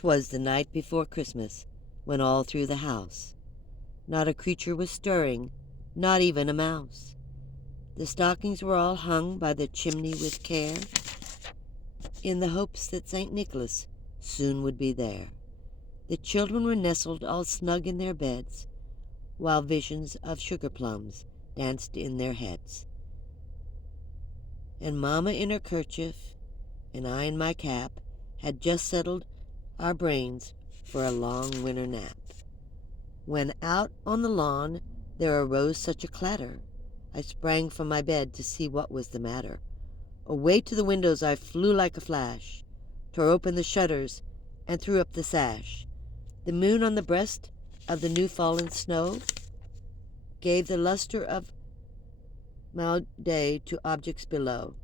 'Twas the night before Christmas, when all through the house not a creature was stirring, not even a mouse. The stockings were all hung by the chimney with care, in the hopes that St. Nicholas soon would be there. The children were nestled all snug in their beds, while visions of sugar plums danced in their heads. And Mamma in her kerchief, and I in my cap, had just settled our brains for a long winter nap, when out on the lawn there arose such a clatter, I sprang from my bed to see what was the matter. Away to the windows I flew like a flash, tore open the shutters, and threw up the sash. The moon on the breast of the new-fallen snow gave the luster of mild day to objects below.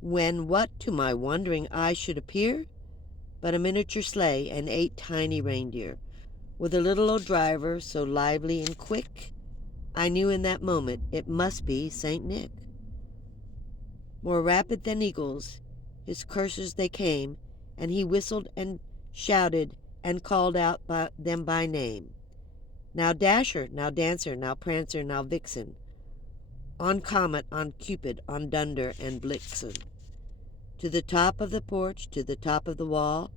When what to my wondering eye should appear but a miniature sleigh and 8 tiny reindeer, with a little old driver so lively and quick, I knew in that moment it must be St. Nick. More rapid than eagles, his coursers they came, and he whistled and shouted and called out them by name. Now Dasher, now Dancer, now Prancer, now Vixen, on Comet, on Cupid, on Dunder and Blitzen. To the top of the porch, to the top of the wall,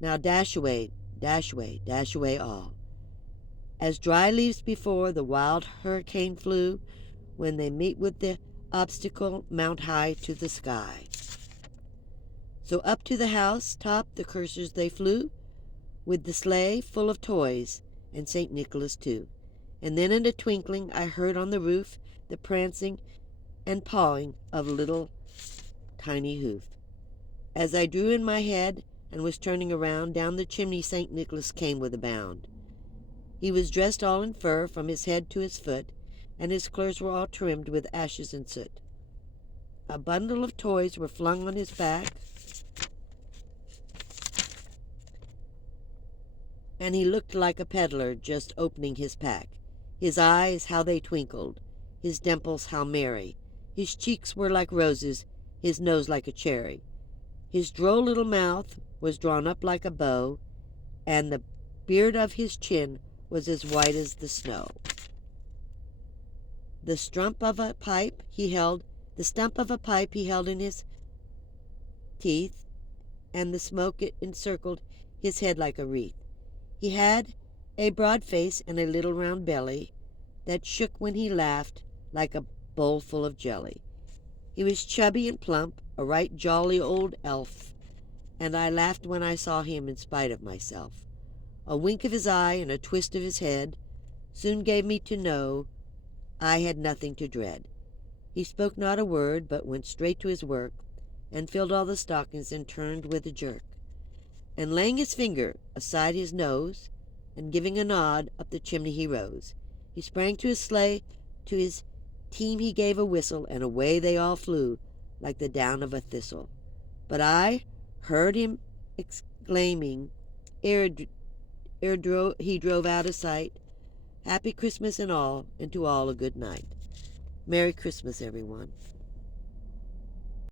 now dash away, dash away, dash away all. As dry leaves before the wild hurricane flew, when they meet with the obstacle, mount high to the sky. So up to the house top the coursers they flew, with the sleigh full of toys, and St. Nicholas too. And then in a twinkling I heard on the roof the prancing and pawing of little tiny hoof. As I drew in my head and was turning around, down the chimney St. Nicholas came with a bound. He was dressed all in fur from his head to his foot, and his clothes were all trimmed with ashes and soot. A bundle of toys were flung on his back, and he looked like a peddler just opening his pack. His eyes, how they twinkled, his dimples how merry, his cheeks were like roses, his nose like a cherry. His droll little mouth was drawn up like a bow, and the beard of his chin was as white as the snow. The stump of a pipe he held in his teeth, and the smoke it encircled his head like a wreath. He had a broad face and a little round belly that shook when he laughed like a bowl full of jelly. He was chubby and plump, a right jolly old elf, and I laughed when I saw him in spite of myself. A wink of his eye and a twist of his head soon gave me to know I had nothing to dread. He spoke not a word, but went straight to his work, and filled all the stockings and turned with a jerk. And laying his finger aside his nose, and giving a nod, up the chimney he rose. He sprang to his sleigh, to his team he gave a whistle, and away they all flew, like the down of a thistle. But I heard him exclaiming, ere he drove out of sight, Happy Christmas and to all a good night. Merry Christmas, everyone.